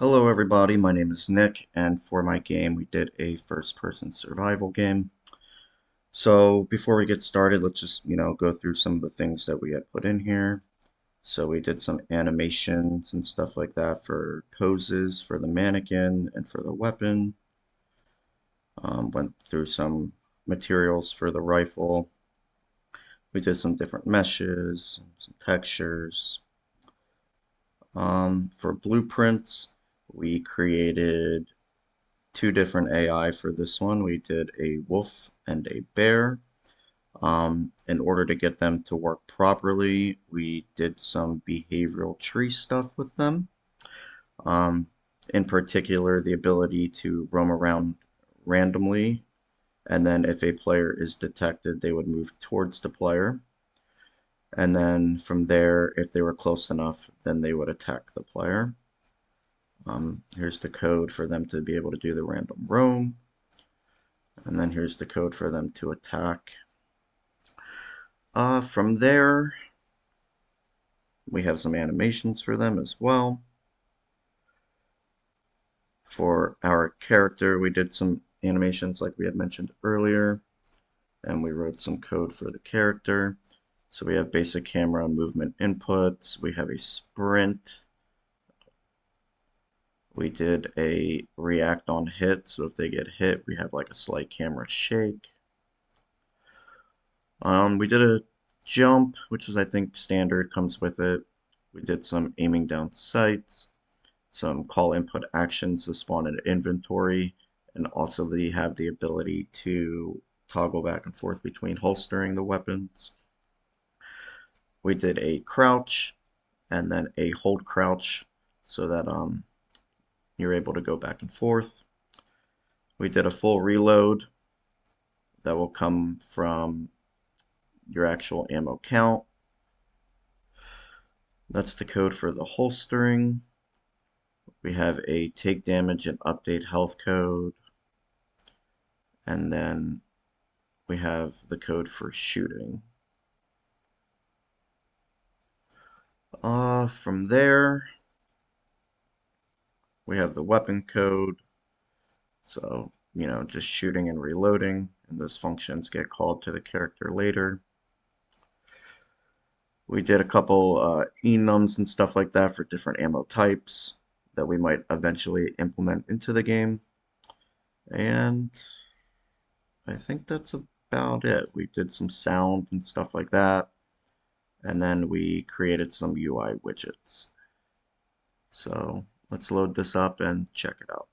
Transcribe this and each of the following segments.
Hello everybody, my name is Nick, and for my game we did a first-person survival game. So before we get started, let's just, go through some of the things that we had put in here. So we did some animations and stuff like that for poses, for the mannequin, and for the weapon. Went through some materials for the rifle. We did some different meshes, some textures. For blueprints, we created two different AI for this one. We did a wolf and a bear. In order to get them to work properly, we did some behavioral tree stuff with them. Um, in particular, the ability to roam around randomly, and then if a player is detected, they would move towards the player. And then from there, if they were close enough, then they would attack the player. Here's the code for them to be able to do the random roam. And then here's the code for them to attack. From there, we have some animations for them as well. For our character, we did some animations like we had mentioned earlier, and we wrote some code for the character. So we have basic camera movement inputs, we have a sprint, we did a react on hit, so if they get hit, we have like a slight camera shake. We did a jump, which is I think standard, comes with it. We did some aiming down sights, some call input actions to spawn an inventory, and also they have the ability to toggle back and forth between holstering the weapons. We did a crouch and then a hold crouch so that you're able to go back and forth. We did a full reload that will come from your actual ammo count. That's the code for the holstering. We have a take damage and update health code. And then we have the code for shooting. From there, we have the weapon code. So, just shooting and reloading, and those functions get called to the character later. We did a couple enums and stuff like that for different ammo types that we might eventually implement into the game. And I think that's about it. We did some sound and stuff like that. And then we created some UI widgets. So let's load this up and check it out.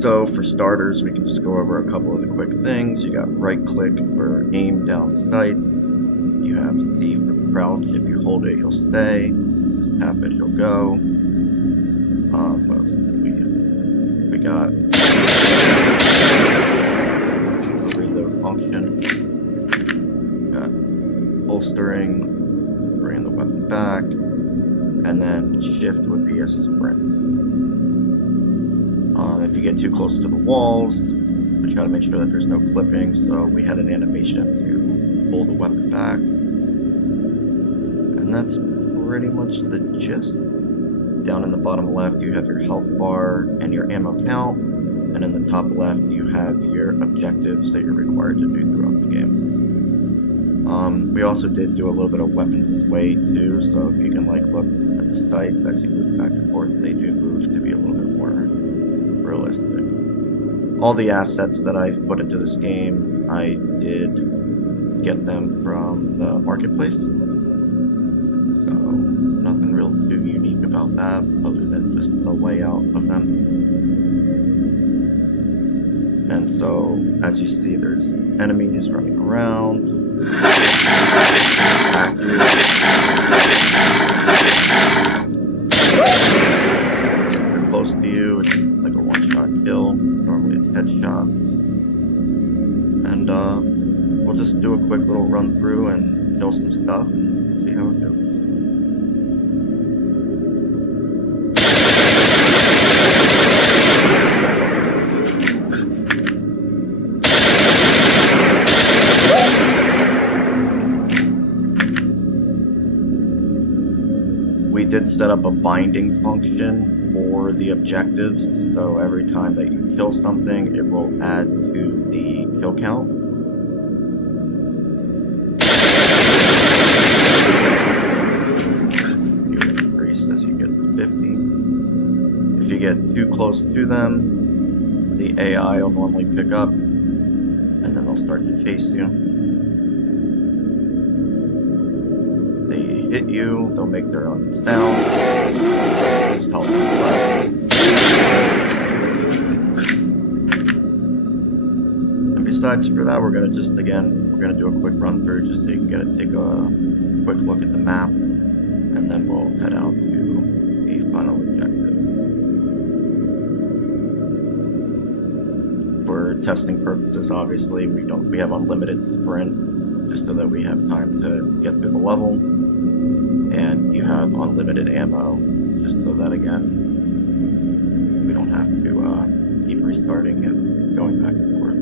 So for starters, we can just go over a couple of the quick things. You got right click for aim down sights. You have C for crouch. If you hold it, you'll stay. Just tap it, you'll go. What else do we have? We got a reload function. We got holstering, bringing the weapon back, and then shift would be a sprint. If you get too close to the walls, we try to make sure that there's no clipping, so we had an animation to pull the weapon back. And that's pretty much the gist. Down in the bottom left, you have your health bar and your ammo count, and in the top left, you have your objectives that you're required to do throughout the game. We also did do a little bit of weapon sway too, so if you can look at the sights as you move back and forth, they do move to be a little bit more realistic. All the assets that I've put into this game, I did get them from the marketplace. So nothing real too unique about that other than just just the layout of them. And so, as you see, there's enemies running around, attack you. If they're close to you, it's like a one-shot kill. Normally it's headshots. And we'll just do a quick little run through and kill some stuff and see how it goes. We did set up a binding function for the objectives, so every time that you kill something, it will add to the kill count. You increase as you get to 50. If you get too close to them, the AI will normally pick up, and then they'll start to chase you. Hit you, they'll make their own sound, just help them left. And besides for that, we're gonna do a quick run through just so you can take a quick look at the map, and then we'll head out to the final objective. For testing purposes, obviously, we have unlimited sprint, just so that we have time to get through the level. And you have unlimited ammo, just so that, again, we don't have to keep restarting and going back and forth.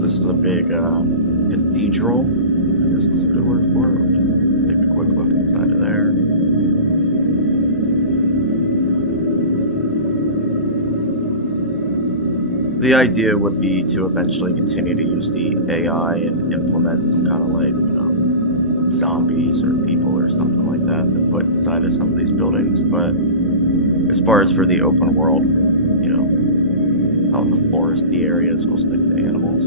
This is a big cathedral, I guess is a good word for it. Take a quick look inside of there. The idea would be to eventually continue to use the AI and implement some kind of zombies or people or something like that to put inside of some of these buildings. But as far as for the open world, out in the foresty areas, we'll stick to animals.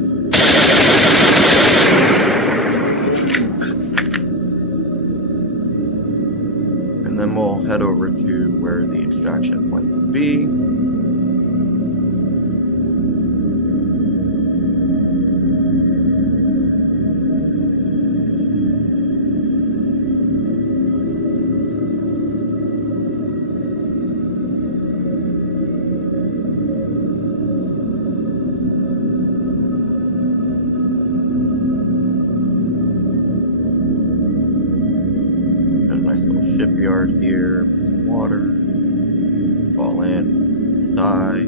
And then we'll head over to where the extraction point would be. Nice little shipyard here with some water. Fall in, die.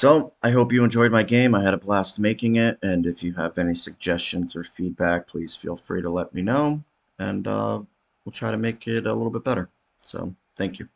So I hope you enjoyed my game. I had a blast making it, and if you have any suggestions or feedback, please feel free to let me know, and we'll try to make it a little bit better. So thank you.